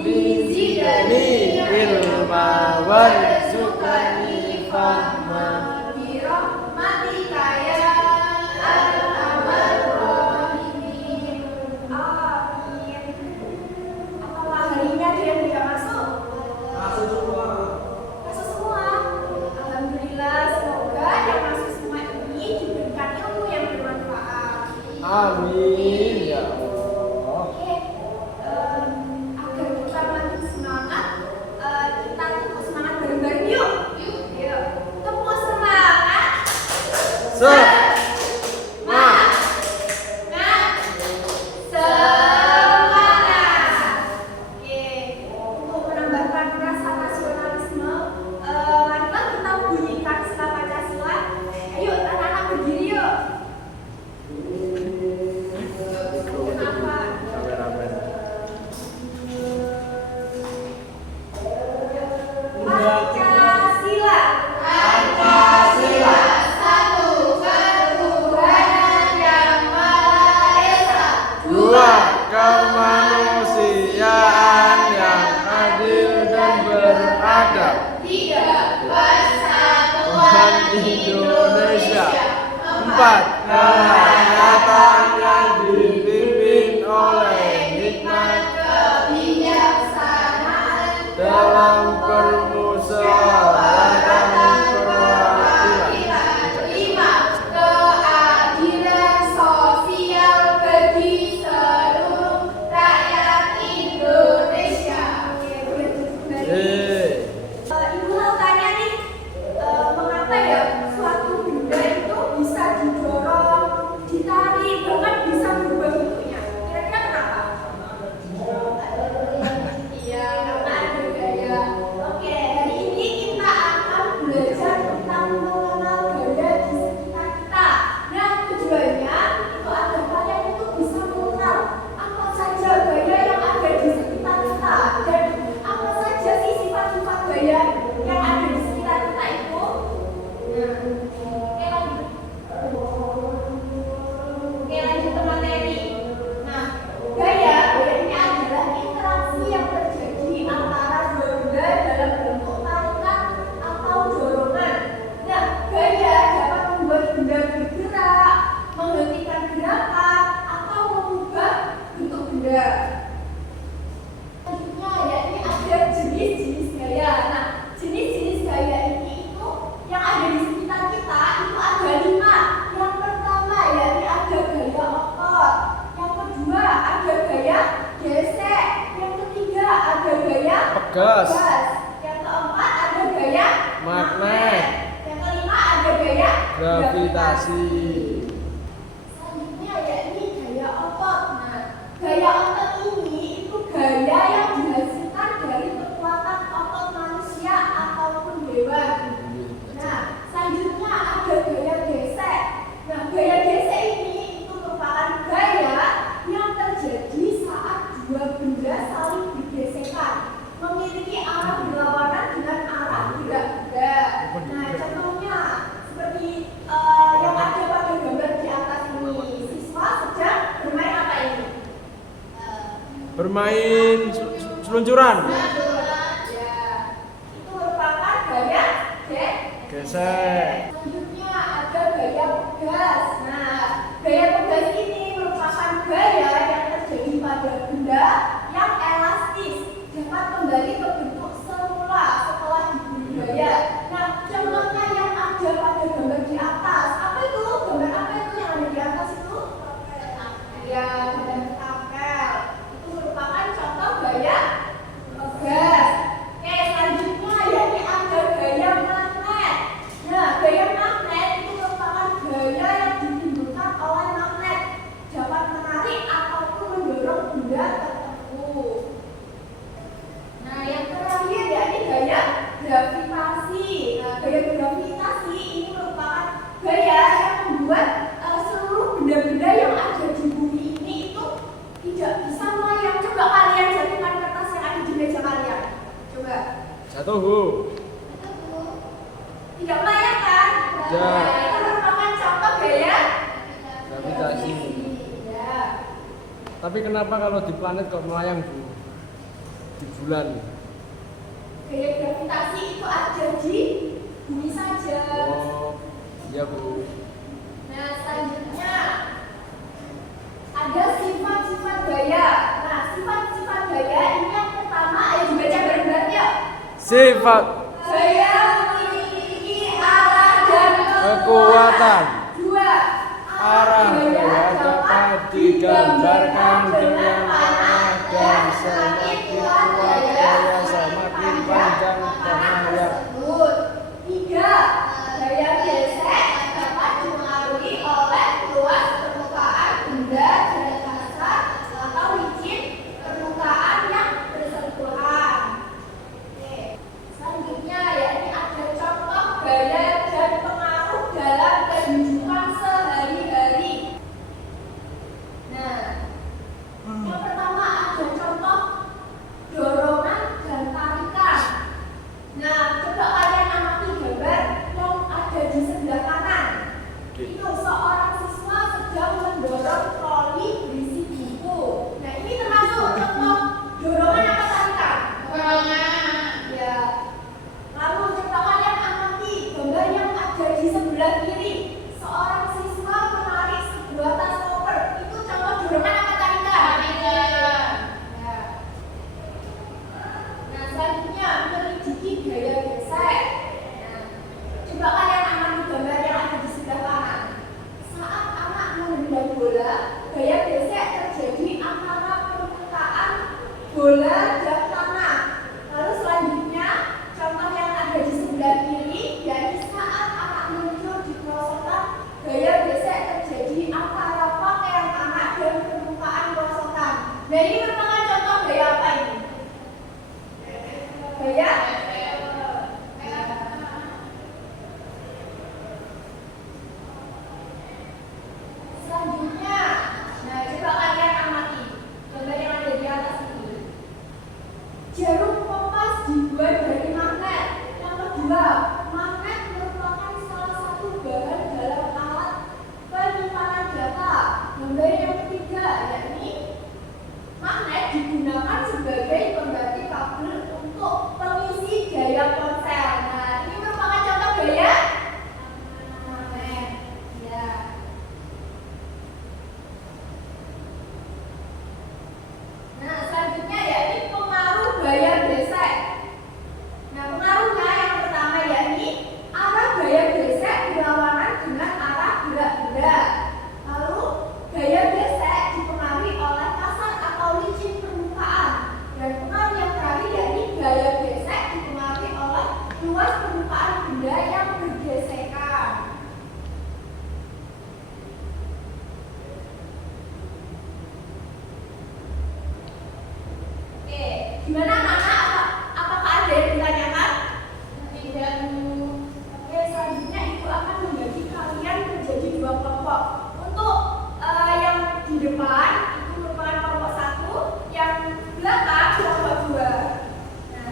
Rabbi zidni ilma warzuqni fahma birahmatika ya arhamar rahimin. Amin. Apakah hari ini ada yang tidak masuk? Masuk semua. Masuk semua. Alhamdulillah, semoga yang masuk semua ini diberikan ilmu yang bermanfaat. amin ya Allah. Oke, agar kita makin semangat, kita tepuk semangat bareng-bareng yuk. Yuk, tepuk semangat. Semangat. Oke, untuk menambahkan rasa nasionalisme, marilah kita bunyikan Sela Pancasila. Ayo, anak-anak berdiri yuk. Kenapa? Rame-rame. Pancasila. Pancasila. Satu ketuhanan yang Maha Esa. Dua, kemanusiaan yang adil dan beradab. Tiga, persatuan Tuhan Indonesia. Empat, kerakyatan yang dipimpin oleh hikmat kebijaksanaan dalam permusyawaratan perwakilan. Lima, keadilan sosial bagi seluruh rakyat Indonesia. Oke, boleh duduk kembali. Ibu mau tanya nih, mengapa ya suatu benda itu bisa didorong, ditarik, bahkan bisa berubah bentuknya? Kira-kira kenapa? Iya, karena ada gaya. Oke, hari ini kita akan belajar tentang mengenal gaya di sekitar kita. Nah, tujuannya itu agar kalian itu bisa mengenal apa saja gaya yang ada di sekitar kita dan apa saja sih sifat-sifat gaya yang ada di sekitar kita itu. Nah, oke lanjut. Oke, lanjut ke materi. Nah, gaya ini adalah interaksi yang terjadi antara dua benda dalam bentuk tarikan atau dorongan. Nah, gaya dapat membuat benda bergerak, menghentikan gerakan, atau mengubah bentuk benda. Selanjutnya yakni ada jenis-jenis gaya. Nah, jenis-jenis gaya ini itu yang ada di sekitar kita itu ada 5. Yang pertama yakni ada gaya otot. Yang kedua ada gaya gesek. Yang ketiga ada gaya Pegas. Yang keempat ada gaya Magnet. Yang kelima ada gaya Gravitasi. Selanjutnya yakni gaya otot. Nah, gaya otot ini itu gaya yang dihasilkan dari kekuatan otot manusia ataupun hewan. Nah, selanjutnya ada gaya gesek. Nah, gaya gesek ini itu merupakan gaya yang terjadi saat dua benda saling bergesekan, memiliki arah berlawanan dengan arah gerak benda. Nah, contohnya seperti yang ada pada gambar di atas ini. Siswa sedang bermain apa ini? Bermain seluncuran. Ya, itu merupakan gaya Gesek. Selanjutnya ada gaya pegas. Nah, gaya pegas ini merupakan gaya yang terjadi pada benda yang elastis, dapat kembali ke bentuk semula setelah diberi gaya. Nah, contohnya yang ada pada gambar di atas. Apa itu? Gambar apa itu yang ada di atas itu? Ya, gambar tapel. Itu merupakan contoh gaya pegas. Oke, selanjutnya yakni ada gaya magnet. Nah, gaya magnet itu merupakan gaya yang ditimbulkan oleh magnet, dapat menarik ataupun mendorong benda tertentu. Nah, yang terakhir yakni gaya gravitasi. Nah, gaya gravitasi ini merupakan gaya yang membuat seluruh benda-benda yang ada di bumi ini itu tidak bisa melayang. Coba kalian jatuhkan kertas yang ada di meja kalian. Coba. Jatuh. Tidak melayang kan? Ya. Nah, itu merupakan contoh gaya Gravitasi. Ya. Tapi kenapa kalau di planet kok melayang, Bu? di bulan. Gaya gravitasi itu ada di bumi saja. Oh, iya Bu. Nah, selanjutnya ada sifat-sifat gaya. Nah, sifat-sifat gaya ini yang pertama, ayo dibaca bareng-bareng ya. Sifat Gaya memiliki arah dan kekuatan. Dua, Arah gaya dapat digambarkan dengan panah dan semakin kuat gaya semakin panjang penahnya. Tiga, gaya gesek dapat dipengaruhi oleh luas permukaan benda dan kasar atau licin permukaan yang bersentuhan. Oke. Selanjutnya yakni ada contoh gaya dan pengaruh dalam kehidupan sehari-hari. Nah, yang pertama ada contoh dorongan dan tarikan. Nah, coba kalian amati gambar yang ada di sebelah kanan. Itu seorang siswa sedang mendorong troli berisi buku. Nah, ini termasuk contoh dorongan apa tarikan? Dorongan. Ya. Lalu coba kalian amati gambar yang ada di sebelah kiri. Seorang siswa menarik sebuah tas koper. Itu contoh dorongan apa tarikan? Tarikan. Ya. Nah, selanjutnya menyelidiki gaya gesek. Nah, coba kalian amati gambar yang ada di sebelah kanan. Saat anak menendang bola, gaya gesek terjadi antara permukaan bola dan tanah. Lalu selanjutnya, contoh yang ada di sebelah kiri, yakni saat anak muncul di perosotan, gaya gesek terjadi antara pakaian anak dan permukaan perosotan. Nah, ini merupakan contoh gaya apa ini? Gaya selanjutnya, nah coba kalian amati gambar yang ada di atas ini. Jarum kompas dibuat dari magnet. Yang kedua, magnet merupakan salah satu bahan dalam alat penyimpanan data. Gambar yang ketiga, yakni magnet digunakan sebagai pengganti kabel untuk pengisi gaya ponsel. Nah, ini merupakan contoh gaya magnet. Ya. Nah, selanjutnya yakni pengaruh gaya gesek. Nah, pengaruhnya yang pertama yakni arah gaya gesek berlawanan dengan arah gerak benda. Lalu, gaya gesek dipengaruhi oleh kasar atau licin permukaan. Dan pengaruh yang terakhir yakni gaya gesek dipengaruhi oleh luas permukaan benda yang bergesekan. Oke, gimana anak-anak? Apakah ada yang ditanyakan? Tidak. Oke, selanjutnya ibu akan membagi kalian menjadi dua kelompok. Untuk yang di depan itu merupakan kelompok satu, yang belakang kelompok dua. Nah,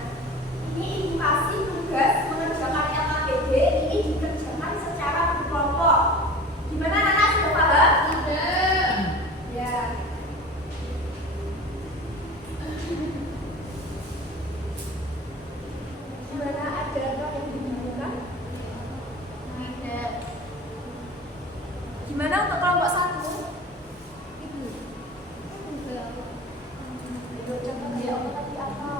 ini ibu kasih tugas mengerjakan LKPD, ini dikerjakan secara berkelompok. Gimana anak-anak sudah paham? Sudah. Ya. Gimana, ada apa yang dibingungkan? Tidak. Gimana untuk kelompok satu? Ibu. Contoh gaya otot tadi apa?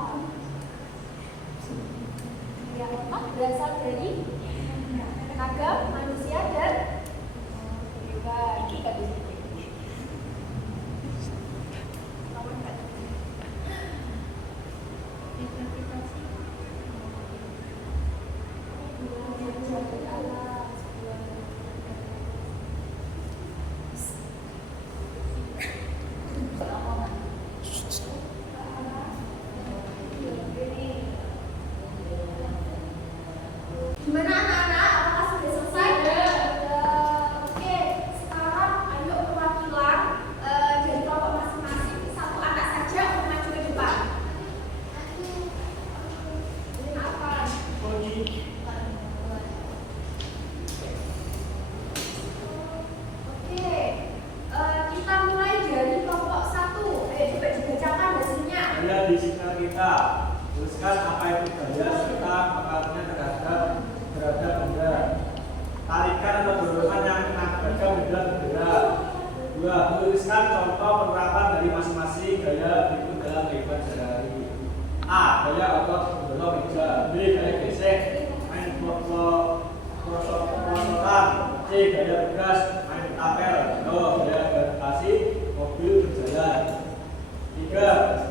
Gaya otot berasal dari naga, manusia, dan hewan. Kita di sini. Gimana anak-anak? Apakah sudah selesai? Oke, sekarang ayo perwakilan dari kelompok masing-masing, satu anak saja untuk maju ke depan. Ini apa? Oke, kita mulai dari kelompok satu. Ayo coba dibacakan hasilnya. Ada di sekitar kita Tuliskan apa itu gaya serta pengaruhnya terhadap benda. Tarikan atau dorongan yang mengakibatkan benda bergerak. 2. Tuliskan contoh penerapan dari masing-masing gaya berikut dalam kehidupan sehari-hari. A. Gaya otot mendorong meja. B. Gaya gesek main prosotan. C. Gaya tugas main tapel. D. Gaya gravitasi mobil berjalan. 3.